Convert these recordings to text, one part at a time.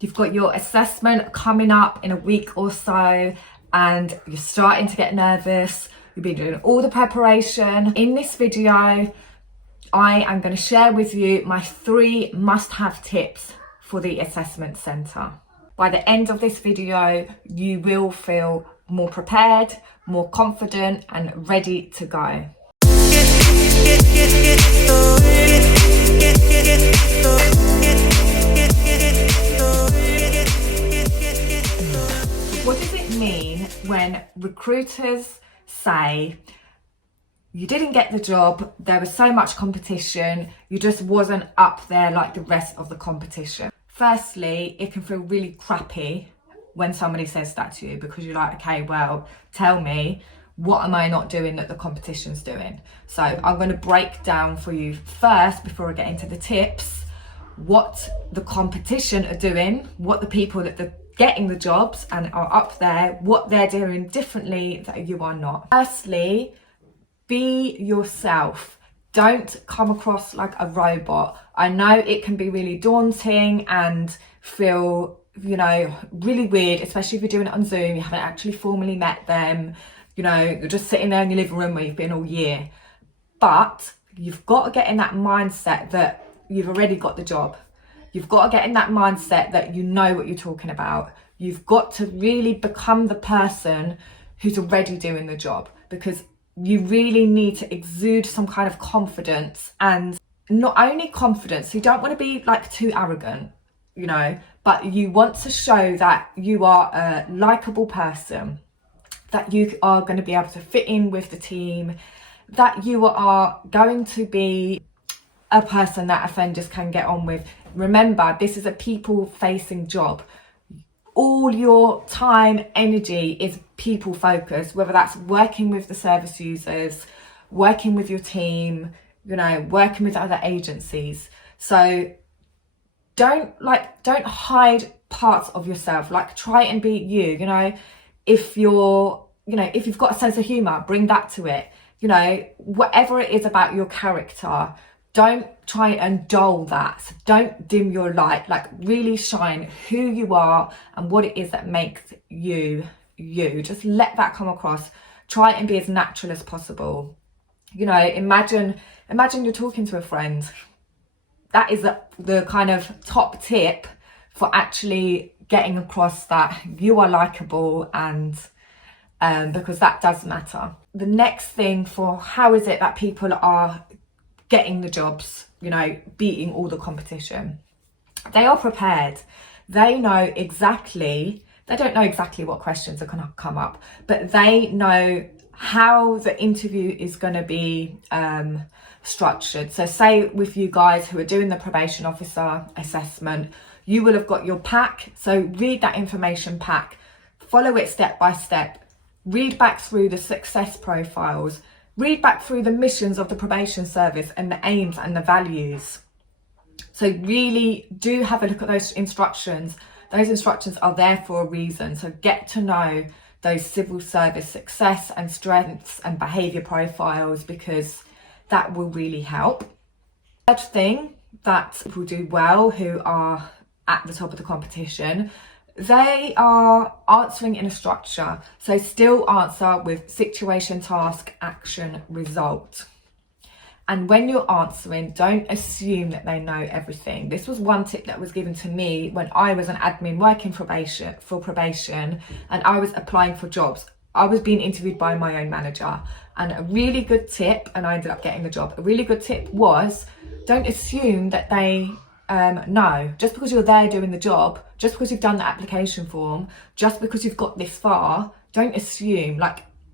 you've got your assessment coming up in a week or so and you're starting to get nervous, you've been doing all the preparation. In this video, I am going to share with you my 3 must-have tips for the assessment centre. By the end of this video, you will feel more prepared, more confident and ready to go. What does it mean when recruiters say you didn't get the job, there was so much competition, you just wasn't up there like the rest of the competition? Firstly, it can feel really crappy when somebody says that to you, because you're like, okay, well, tell me, what am I not doing that the competition's doing? So I'm going to break down for you first, before I get into the tips, what the competition are doing, what the people that are getting the jobs and are up there, what they're doing differently that you are not. Firstly, be yourself. Don't come across like a robot. I know it can be really daunting and feel, really weird, especially if you're doing it on Zoom, you haven't actually formally met them, you're just sitting there in your living room where you've been all year. But you've got to get in that mindset that you've already got the job. You've got to get in that mindset that you know what you're talking about. You've got to really become the person who's already doing the job, because you really need to exude some kind of confidence, and not only confidence, you don't want to be like too arrogant, but you want to show that you are a likable person, that you are going to be able to fit in with the team, that you are going to be a person that offenders can get on with. Remember, this is a people-facing job. All your time, energy is people focused, whether that's working with the service users, working with your team, working with other agencies. So don't hide parts of yourself. Try and be you. If you've got a sense of humor, bring that to it. Whatever it is about your character, don't try and dull that. So don't dim your light. Really shine who you are and what it is that makes you you. Just let that come across. Try and be as natural as possible. Imagine you're talking to a friend. That is the kind of top tip for actually getting across that you are likable, and because that does matter. The next thing for how is it that people are getting the jobs, beating all the competition. They are prepared. They don't know exactly what questions are going to come up, but they know how the interview is going to be structured. So say with you guys who are doing the probation officer assessment, you will have got your pack. So read that information pack, follow it step by step, read back through the success profiles, read back through the missions of the probation service and the aims and the values. So really do have a look at those instructions. Those instructions are there for a reason. So get to know those civil service success and strengths and behaviour profiles, because that will really help. Third thing that people do well who are at the top of the competition, they are answering in a structure. So still answer with situation, task, action, result. And when you're answering, don't assume that they know everything. This was one tip that was given to me when I was an admin working for probation and I was applying for jobs. I was being interviewed by my own manager, and a really good tip, and I ended up getting the job. A really good tip was, don't assume that they know. Just because you're there doing the job, just because you've done the application form, just because you've got this far, don't assume.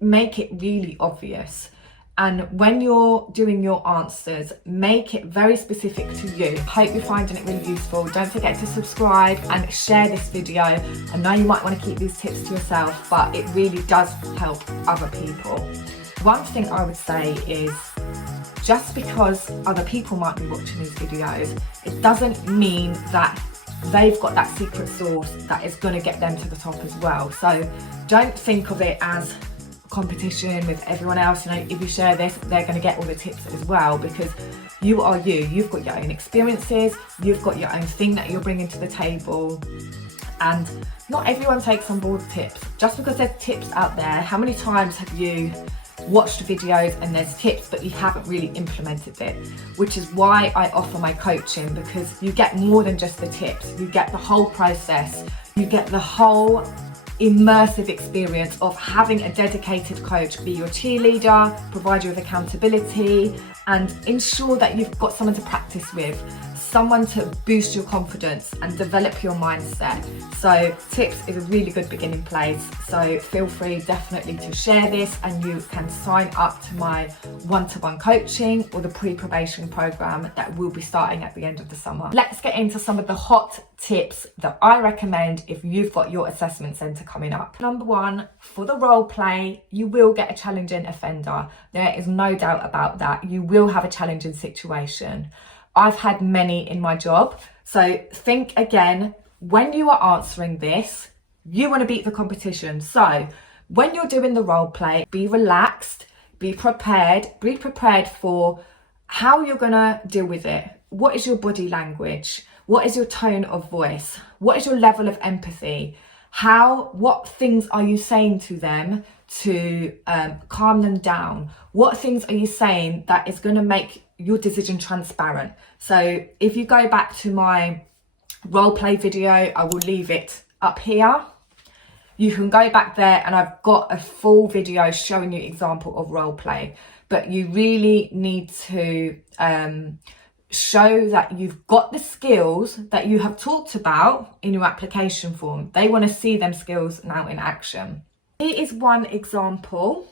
Make it really obvious. And when you're doing your answers, make it very specific to you. Hope you're finding it really useful. Don't forget to subscribe and share this video. I know you might want to keep these tips to yourself, but it really does help other people. One thing I would say is, just because other people might be watching these videos, it doesn't mean that they've got that secret sauce that is going to get them to the top as well. So don't think of it as competition with everyone else. You know, if you share this, they're going to get all the tips as well, because you are you. You've got your own experiences, you've got your own thing that you're bringing to the table, and not everyone takes on board tips. Just because there's tips out there, how many times have you watched videos and there's tips but you haven't really implemented it? Which is why I offer my coaching, because you get more than just the tips. You get the whole process, you get the whole immersive experience of having a dedicated coach be your cheerleader, provide you with accountability, and ensure that you've got someone to practice with, someone to boost your confidence and develop your mindset. So tips is a really good beginning place. So feel free definitely to share this, and you can sign up to my one-to-one coaching or the pre-probation program that will be starting at the end of the summer. Let's get into some of the hot tips that I recommend if you've got your assessment centre coming up. Number one, for the role play, you will get a challenging offender. There is no doubt about that. You will have a challenging situation. I've had many in my job. So think again, when you are answering this, you want to beat the competition. So when you're doing the role play, be relaxed, be prepared for how you're going to deal with it. What is your body language? What is your tone of voice? What is your level of empathy? What things are you saying to them to calm them down? What things are you saying that is going to make your decision transparent? So if you go back to my role play video, I will leave it up here. You can go back there and I've got a full video showing you example of role play, but you really need to show that you've got the skills that you have talked about in your application form. They want to see them skills now in action. Here is one example.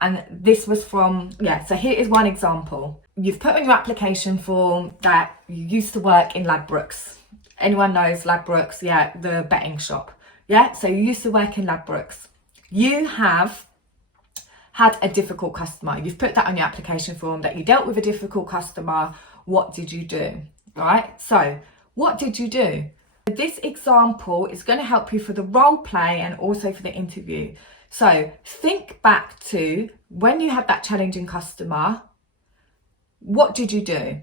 And this was from, so here is one example. You've put in your application form that you used to work in Ladbrokes. Anyone knows Ladbrokes? Yeah, the betting shop. Yeah, so you used to work in Ladbrokes. You have had a difficult customer. You've put that on your application form that you dealt with a difficult customer. What did you do? Right? So what did you do? This example is going to help you for the role play and also for the interview. So think back to when you had that challenging customer. What did you do?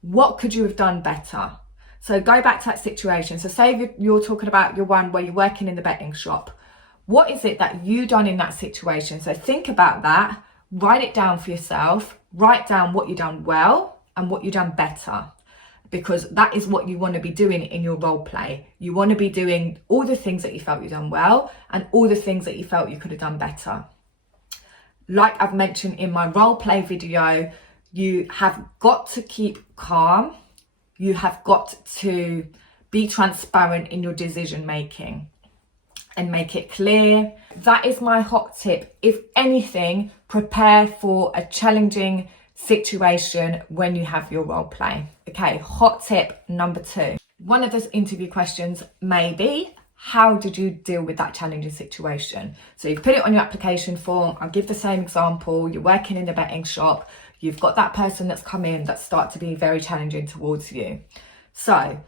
What could you have done better? So go back to that situation. So say you're talking about your one where you're working in the betting shop. What is it that you done in that situation? So think about that, write it down for yourself, write down what you done well and what you done better, because that is what you want to be doing in your role play. You want to be doing all the things that you felt you done well and all the things that you felt you could have done better. Like I've mentioned in my role play video, you have got to keep calm. You have got to be transparent in your decision making and make it clear. That is my hot tip. If anything, prepare for a challenging situation when you have your role play. Okay, hot tip number 2. One of those interview questions may be, how did you deal with that challenging situation? So you put it on your application form. I'll give the same example. You're working in a betting shop. You've got that person that's come in that start to be very challenging towards you. So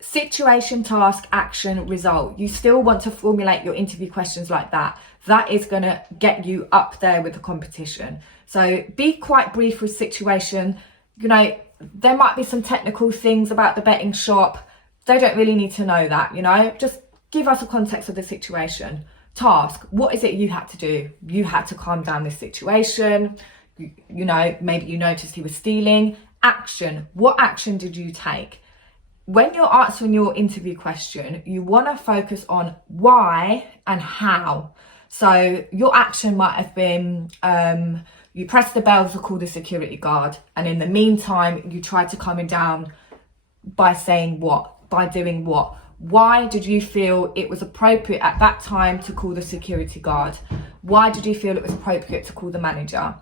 situation, task, action, result. You still want to formulate your interview questions like that. That is going to get you up there with the competition. So be quite brief with situation. You know, there might be some technical things about the betting shop. They don't really need to know that, you know. Just give us a context of the situation. Task, what is it you had to do? You had to calm down this situation. You know, maybe you noticed he was stealing. Action, what action did you take? When you're answering your interview question, you want to focus on why and how. So your action might have been, you pressed the bell to call the security guard, and in the meantime, you tried to calm him down by saying what? By doing what? Why did you feel it was appropriate at that time to call the security guard? Why did you feel it was appropriate to call the manager?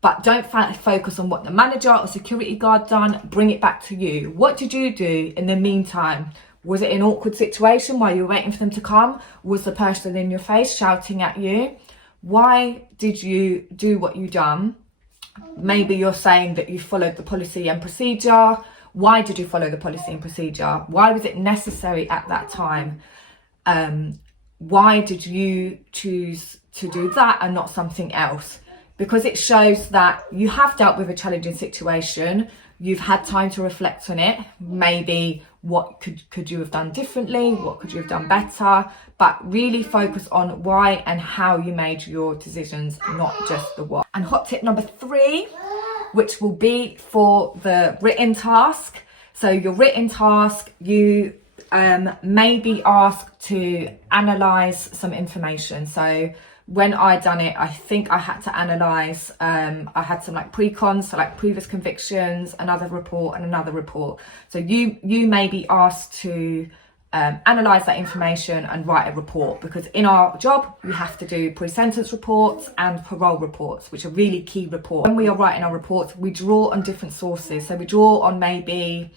But don't focus on what the manager or security guard done. Bring it back to you. What did you do in the meantime? Was it an awkward situation while you were waiting for them to come? Was the person in your face shouting at you? Why did you do what you done? Maybe you're saying that you followed the policy and procedure. Why did you follow the policy and procedure? Why was it necessary at that time? Why did you choose to do that and not something else, because it shows that you have dealt with a challenging situation, you've had time to reflect on it, maybe what could you have done differently, what could you have done better, but really focus on why and how you made your decisions, not just the what. And hot tip number 3, which will be for the written task. So your written task, you may be asked to analyse some information. So when I done it, I think I had to analyse, I had some like pre-cons, so like previous convictions, another report and another report. So you may be asked to analyse that information and write a report, because in our job we have to do pre-sentence reports and parole reports, which are really key reports. When we are writing our reports, we draw on different sources. So we draw on, maybe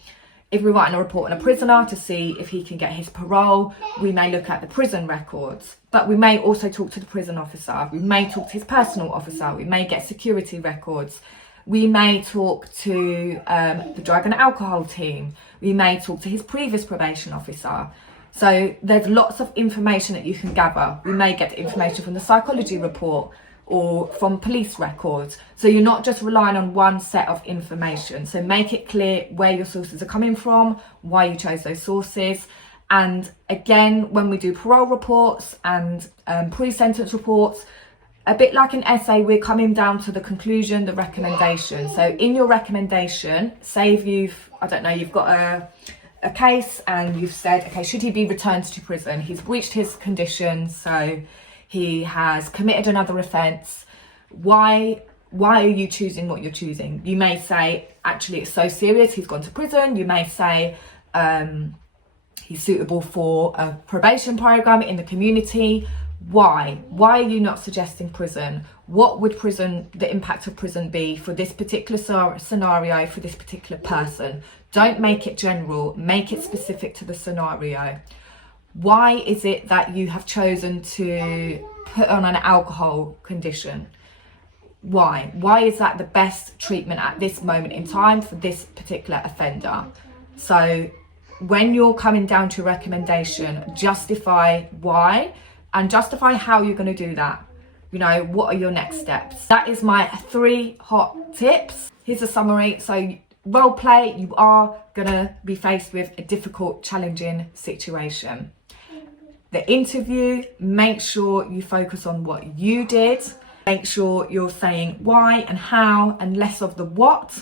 if we're writing a report on a prisoner to see if he can get his parole, we may look at the prison records, but we may also talk to the prison officer, we may talk to his personal officer, we may get security records, we may talk to the drug and alcohol team, we may talk to his previous probation officer. So there's lots of information that you can gather. We may get information from the psychology report or from police records. So you're not just relying on one set of information. So make it clear where your sources are coming from, why you chose those sources. And again, when we do parole reports and pre-sentence reports, a bit like an essay, we're coming down to the conclusion, the recommendation. So in your recommendation, say if you've got a case and you've said, okay, should he be returned to prison? He's breached his conditions, so he has committed another offence. Why are you choosing what you're choosing? You may say, actually, it's so serious, he's gone to prison. You may say he's suitable for a probation program in the community. Why are you not suggesting prison? What would the impact of prison be for this particular scenario, for this particular person? Don't make it general, make it specific to the scenario. Why is it that you have chosen to put on an alcohol condition? Why is that the best treatment at this moment in time for this particular offender? So when you're coming down to a recommendation, justify why and justify how you're going to do that. You know, what are your next steps? That is my 3 hot tips. Here's a summary. So role play, you are going to be faced with a difficult, challenging situation. The interview, make sure you focus on what you did. Make sure you're saying why and how and less of the what.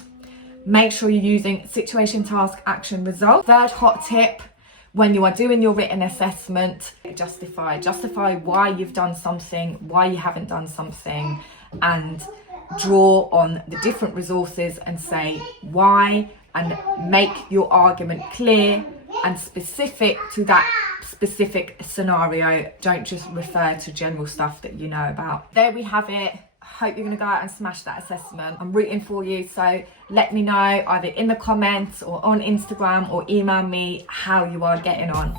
Make sure you're using situation, task, action, result. 3rd hot tip, when you are doing your written assessment, justify why you've done something, why you haven't done something, and draw on the different resources and say why, and make your argument clear and specific to that specific scenario. Don't just refer to general stuff that you know about. There we have it. Hope you're going to go out and smash that assessment. I'm rooting for you, so let me know either in the comments or on Instagram, or email me how you are getting on.